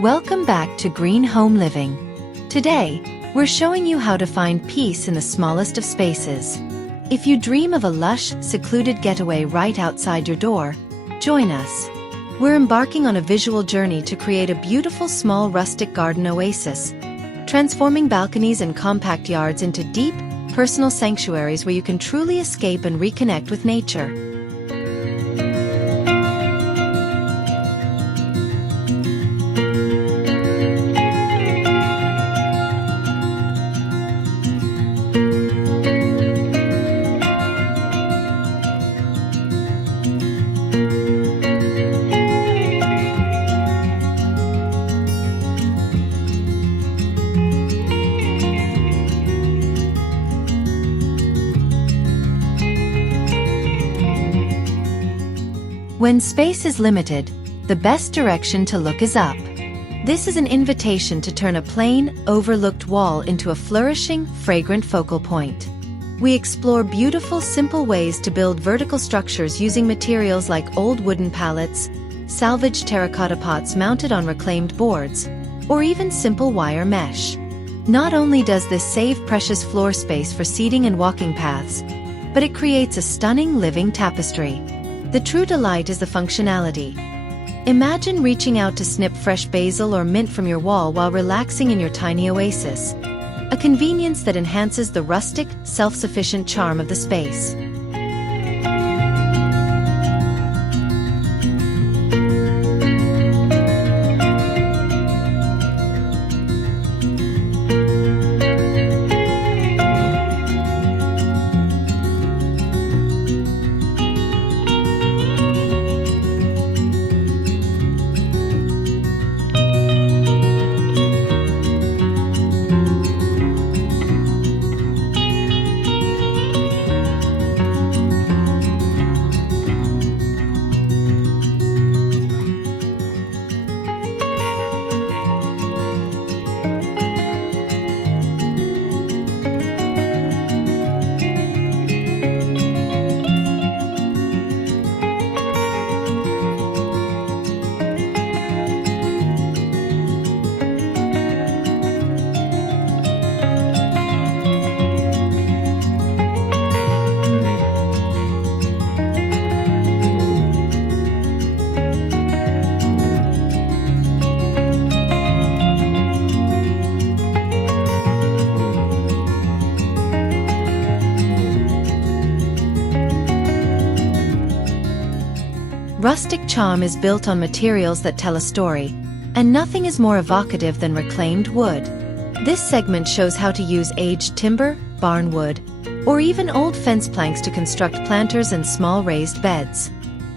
Welcome back to Green Home Living. Today, we're showing you how to find peace in the smallest of spaces. If you dream of a lush, secluded getaway right outside your door, join us. We're embarking on a visual journey to create a beautiful small rustic garden oasis, transforming balconies and compact yards into deep, personal sanctuaries where you can truly escape and reconnect with nature. When space is limited, the best direction to look is up. This is an invitation to turn a plain, overlooked wall into a flourishing, fragrant focal point. We explore beautiful, simple ways to build vertical structures using materials like old wooden pallets, salvaged terracotta pots mounted on reclaimed boards, or even simple wire mesh. Not only does this save precious floor space for seating and walking paths, but it creates a stunning living tapestry. The true delight is the functionality. Imagine reaching out to snip fresh basil or mint from your wall while relaxing in your tiny oasis. A convenience that enhances the rustic, self-sufficient charm of the space. Rustic charm is built on materials that tell a story, and nothing is more evocative than reclaimed wood. This segment shows how to use aged timber, barn wood, or even old fence planks to construct planters and small raised beds.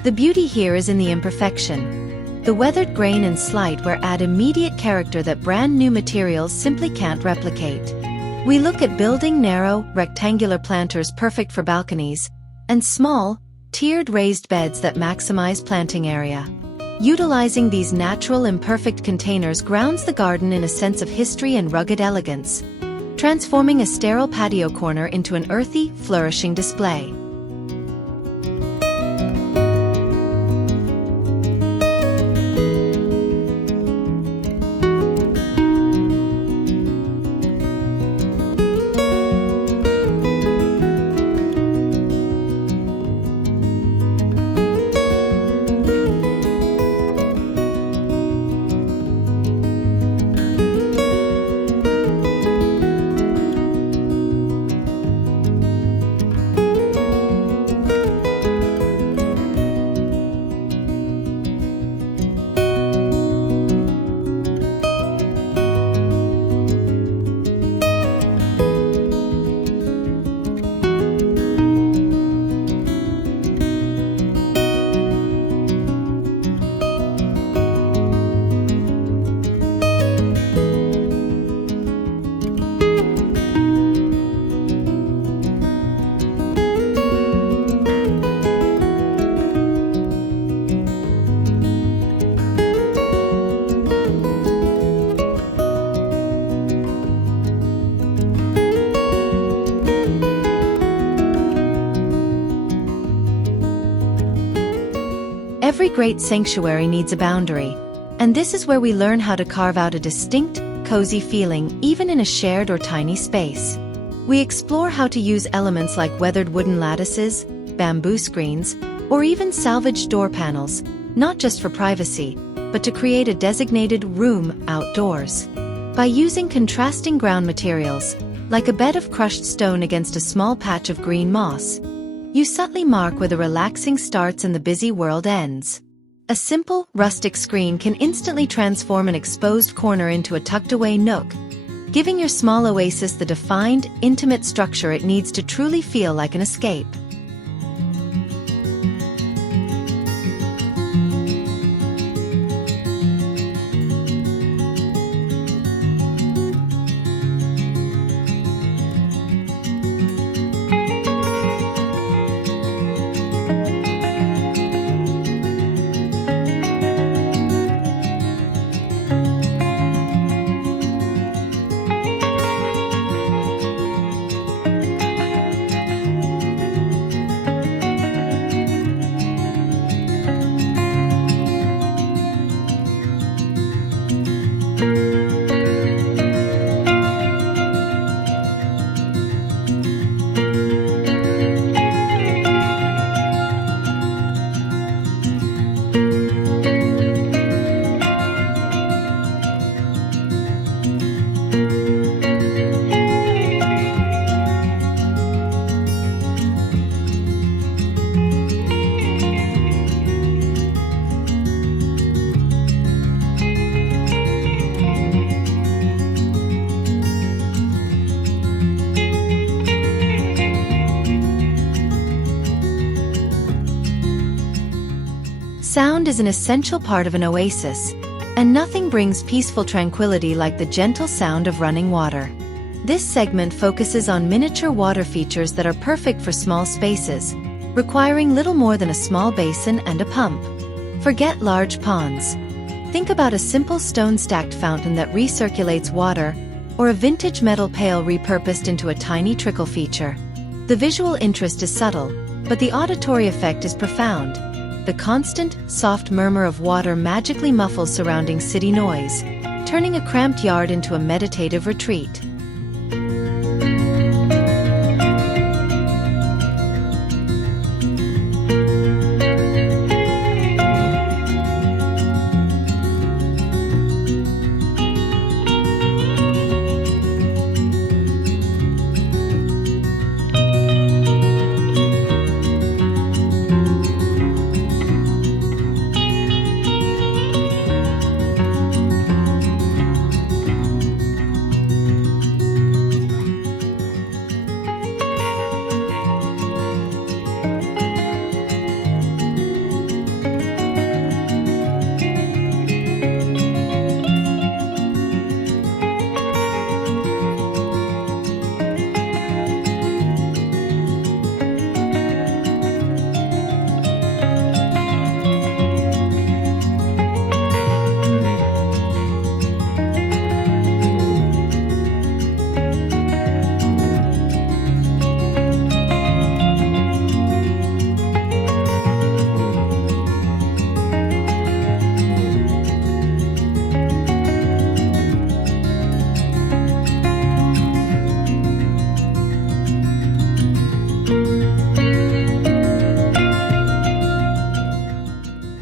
The beauty here is in the imperfection. The weathered grain and slight wear add immediate character that brand new materials simply can't replicate. We look at building narrow, rectangular planters perfect for balconies, and small, tiered raised beds that maximize planting area. Utilizing these natural imperfect containers grounds the garden in a sense of history and rugged elegance, transforming a sterile patio corner into an earthy, flourishing display. Every great sanctuary needs a boundary, And this is where we learn how to carve out a distinct, cozy feeling even in a shared or tiny space. We explore how to use elements like weathered wooden lattices, bamboo screens, or even salvaged door panels, not just for privacy, but to create a designated room outdoors. By using contrasting ground materials, like a bed of crushed stone against a small patch of green moss, you subtly mark where the relaxing starts and the busy world ends. A simple, rustic screen can instantly transform an exposed corner into a tucked-away nook, giving your small oasis the defined, intimate structure it needs to truly feel like an escape. Sound is an essential part of an oasis, and nothing brings peaceful tranquility like the gentle sound of running water. This segment focuses on miniature water features that are perfect for small spaces, requiring little more than a small basin and a pump. Forget large ponds. Think about a simple stone-stacked fountain that recirculates water, or a vintage metal pail repurposed into a tiny trickle feature. The visual interest is subtle, but the auditory effect is profound. The constant, soft murmur of water magically muffles surrounding city noise, turning a cramped yard into a meditative retreat.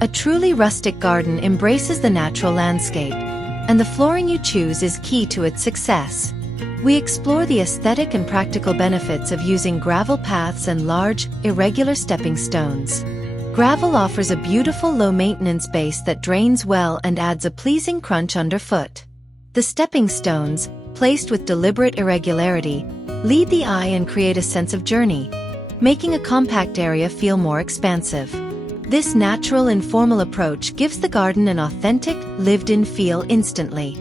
A truly rustic garden embraces the natural landscape, and the flooring you choose is key to its success. We explore the aesthetic and practical benefits of using gravel paths and large, irregular stepping stones. Gravel offers a beautiful low-maintenance base that drains well and adds a pleasing crunch underfoot. The stepping stones, placed with deliberate irregularity, lead the eye and create a sense of journey, making a compact area feel more expansive. This natural, informal approach gives the garden an authentic, lived-in feel instantly.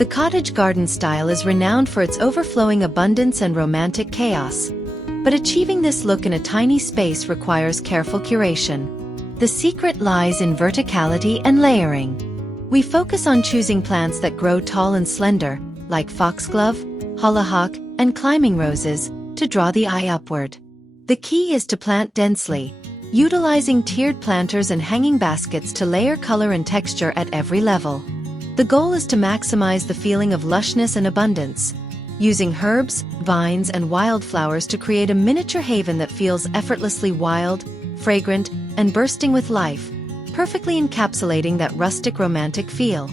The cottage garden style is renowned for its overflowing abundance and romantic chaos. But achieving this look in a tiny space requires careful curation. The secret lies in verticality and layering. We focus on choosing plants that grow tall and slender, like foxglove, hollyhock, and climbing roses, to draw the eye upward. The key is to plant densely, utilizing tiered planters and hanging baskets to layer color and texture at every level. The goal is to maximize the feeling of lushness and abundance, using herbs, vines, and wildflowers to create a miniature haven that feels effortlessly wild, fragrant, and bursting with life, perfectly encapsulating that rustic romantic feel.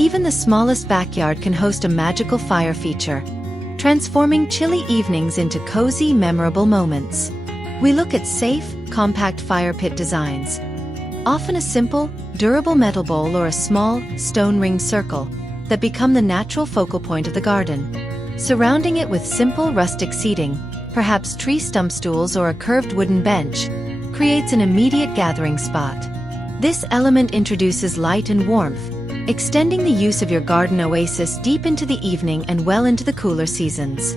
Even the smallest backyard can host a magical fire feature, transforming chilly evenings into cozy, memorable moments. We look at safe, compact fire pit designs. Often a simple, durable metal bowl or a small, stone-ringed circle that become the natural focal point of the garden. Surrounding it with simple, rustic seating, perhaps tree stump stools or a curved wooden bench, creates an immediate gathering spot. This element introduces light and warmth, extending the use of your garden oasis deep into the evening and well into the cooler seasons.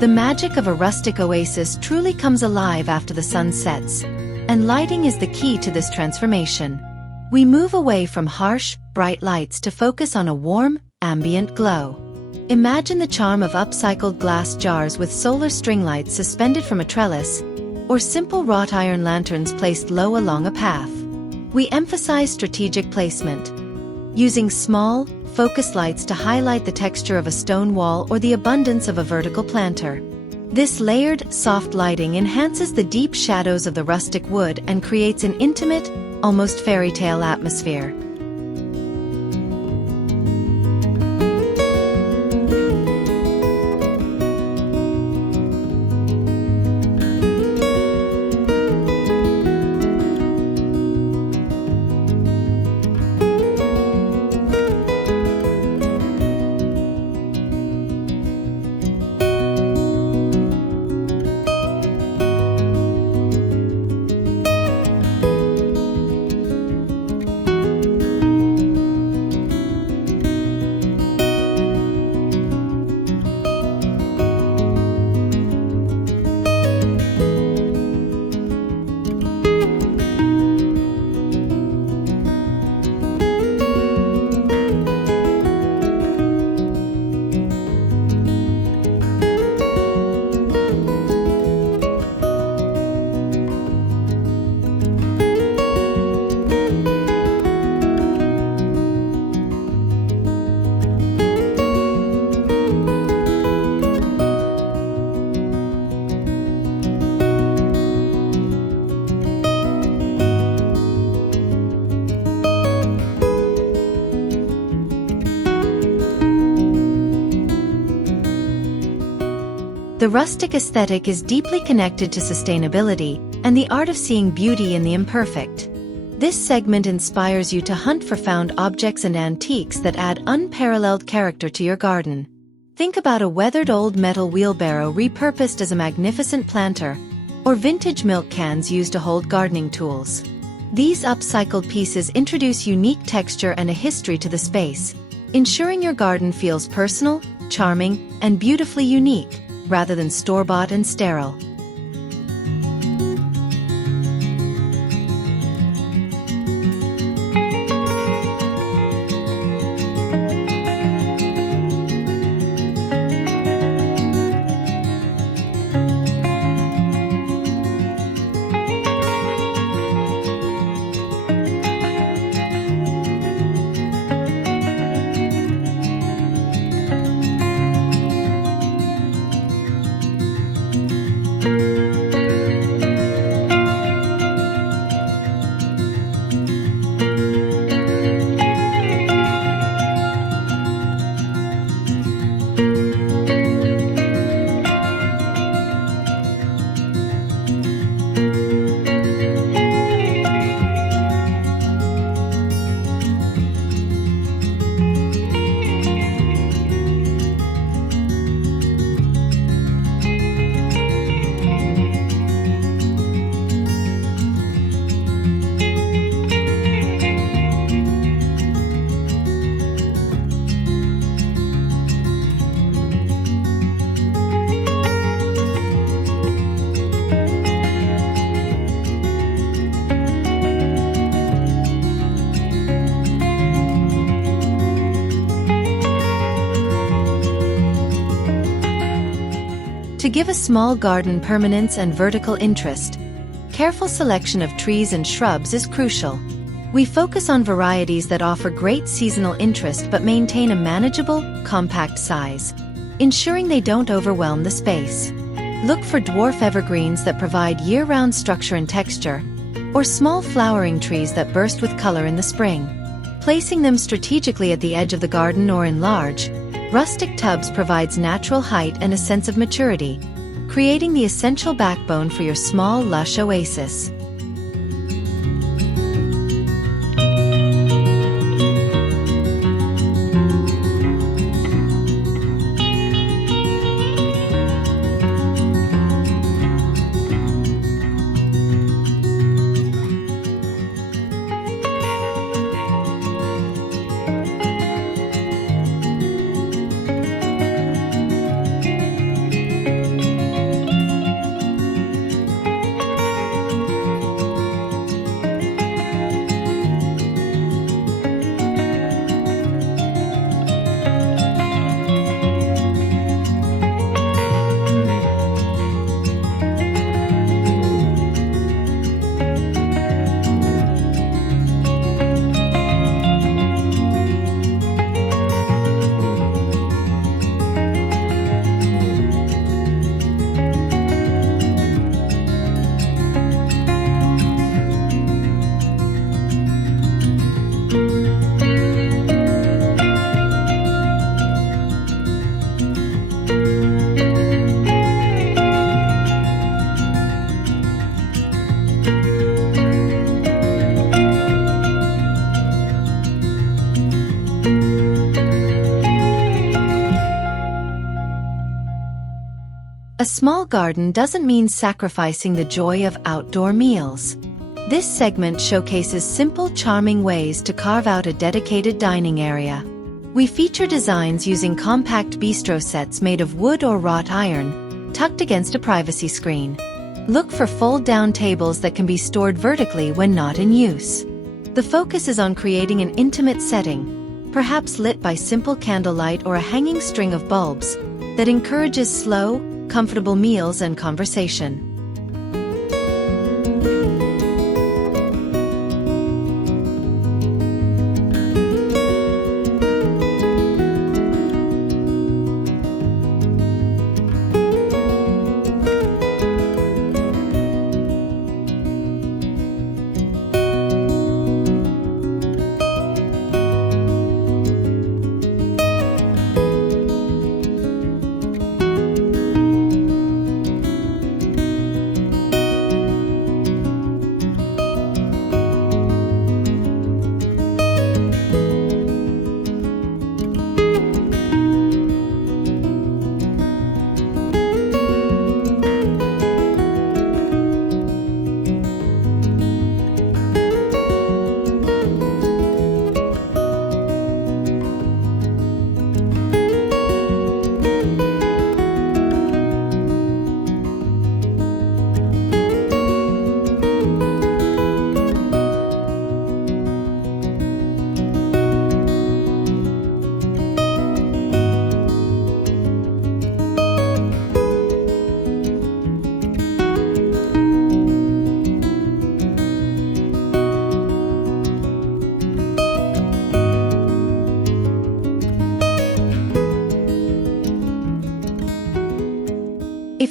The magic of a rustic oasis truly comes alive after the sun sets, and lighting is the key to this transformation. We move away from harsh, bright lights to focus on a warm, ambient glow. Imagine the charm of upcycled glass jars with solar string lights suspended from a trellis, or simple wrought iron lanterns placed low along a path. We emphasize strategic placement, using small, focused lights to highlight the texture of a stone wall or the abundance of a vertical planter. This layered, soft lighting enhances the deep shadows of the rustic wood and creates an intimate, almost fairy tale atmosphere. The rustic aesthetic is deeply connected to sustainability and the art of seeing beauty in the imperfect. This segment inspires you to hunt for found objects and antiques that add unparalleled character to your garden. Think about a weathered old metal wheelbarrow repurposed as a magnificent planter, or vintage milk cans used to hold gardening tools. These upcycled pieces introduce unique texture and a history to the space, ensuring your garden feels personal, charming, and beautifully unique, rather than store-bought and sterile. To give a small garden permanence and vertical interest, careful selection of trees and shrubs is crucial. We focus on varieties that offer great seasonal interest but maintain a manageable, compact size, ensuring they don't overwhelm the space. Look for dwarf evergreens that provide year-round structure and texture, or small flowering trees that burst with color in the spring. Placing them strategically at the edge of the garden or in large, rustic tubs provides natural height and a sense of maturity, creating the essential backbone for your small, lush oasis. A small garden doesn't mean sacrificing the joy of outdoor meals. This segment showcases simple, charming ways to carve out a dedicated dining area. We feature designs using compact bistro sets made of wood or wrought iron, tucked against a privacy screen. Look for fold-down tables that can be stored vertically when not in use. The focus is on creating an intimate setting, perhaps lit by simple candlelight or a hanging string of bulbs, that encourages slow, comfortable meals and conversation.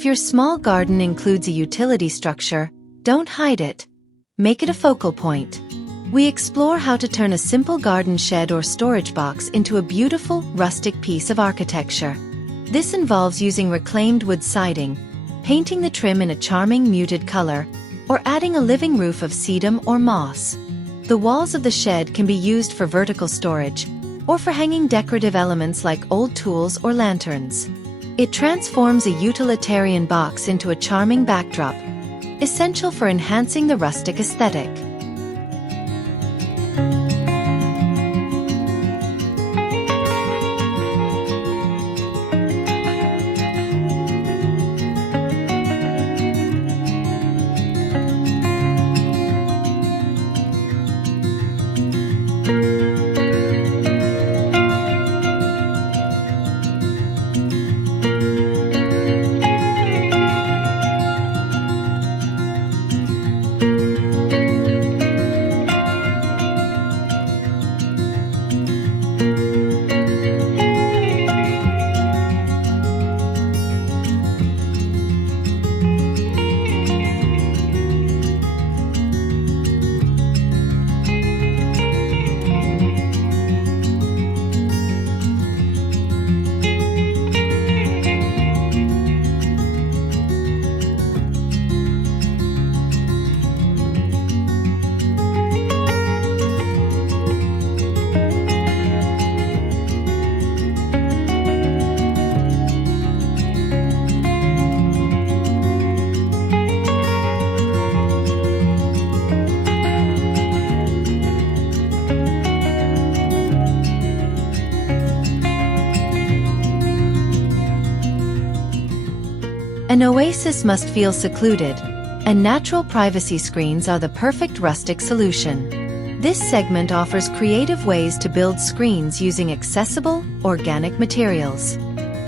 If your small garden includes a utility structure, don't hide it. Make it a focal point. We explore how to turn a simple garden shed or storage box into a beautiful, rustic piece of architecture. This involves using reclaimed wood siding, painting the trim in a charming muted color, or adding a living roof of sedum or moss. The walls of the shed can be used for vertical storage, or for hanging decorative elements like old tools or lanterns. It transforms a utilitarian box into a charming backdrop, essential for enhancing the rustic aesthetic. An oasis must feel secluded, and natural privacy screens are the perfect rustic solution. This segment offers creative ways to build screens using accessible, organic materials.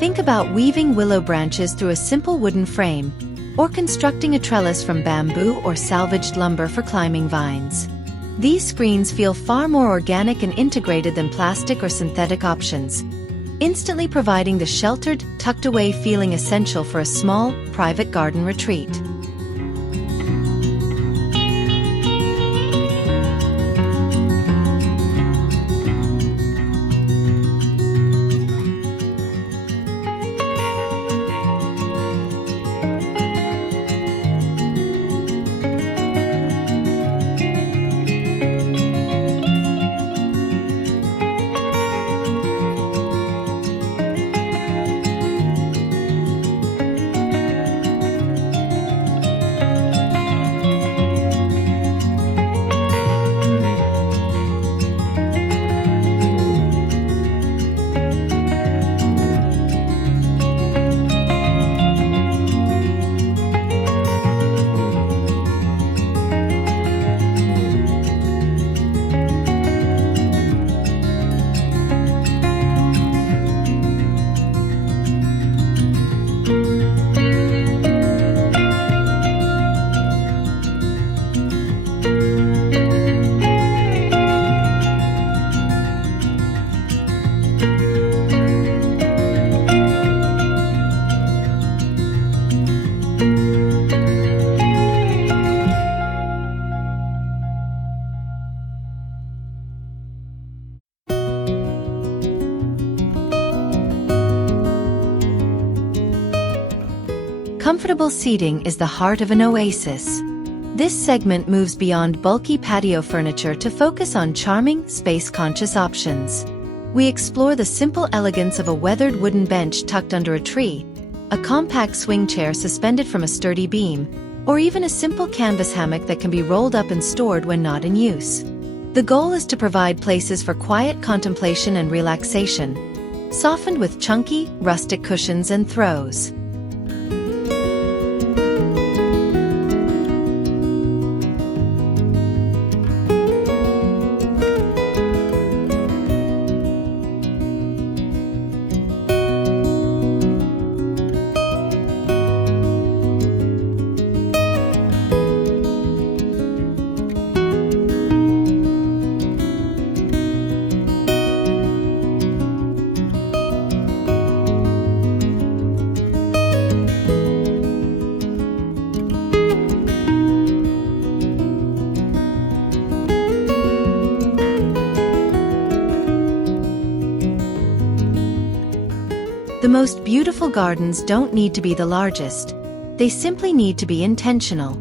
Think about weaving willow branches through a simple wooden frame, or constructing a trellis from bamboo or salvaged lumber for climbing vines. These screens feel far more organic and integrated than plastic or synthetic options, instantly providing the sheltered, tucked-away feeling essential for a small, private garden retreat. Comfortable seating is the heart of an oasis. This segment moves beyond bulky patio furniture to focus on charming, space-conscious options. We explore the simple elegance of a weathered wooden bench tucked under a tree, a compact swing chair suspended from a sturdy beam, or even a simple canvas hammock that can be rolled up and stored when not in use. The goal is to provide places for quiet contemplation and relaxation, softened with chunky, rustic cushions and throws. The most beautiful gardens don't need to be the largest. They simply need to be intentional.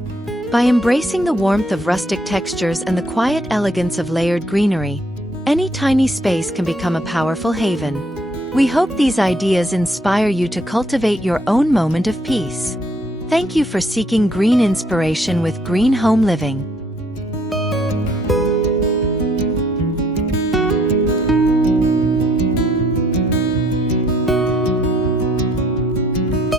By embracing the warmth of rustic textures and the quiet elegance of layered greenery, any tiny space can become a powerful haven. We hope these ideas inspire you to cultivate your own moment of peace. Thank you for seeking green inspiration with Green Home Living.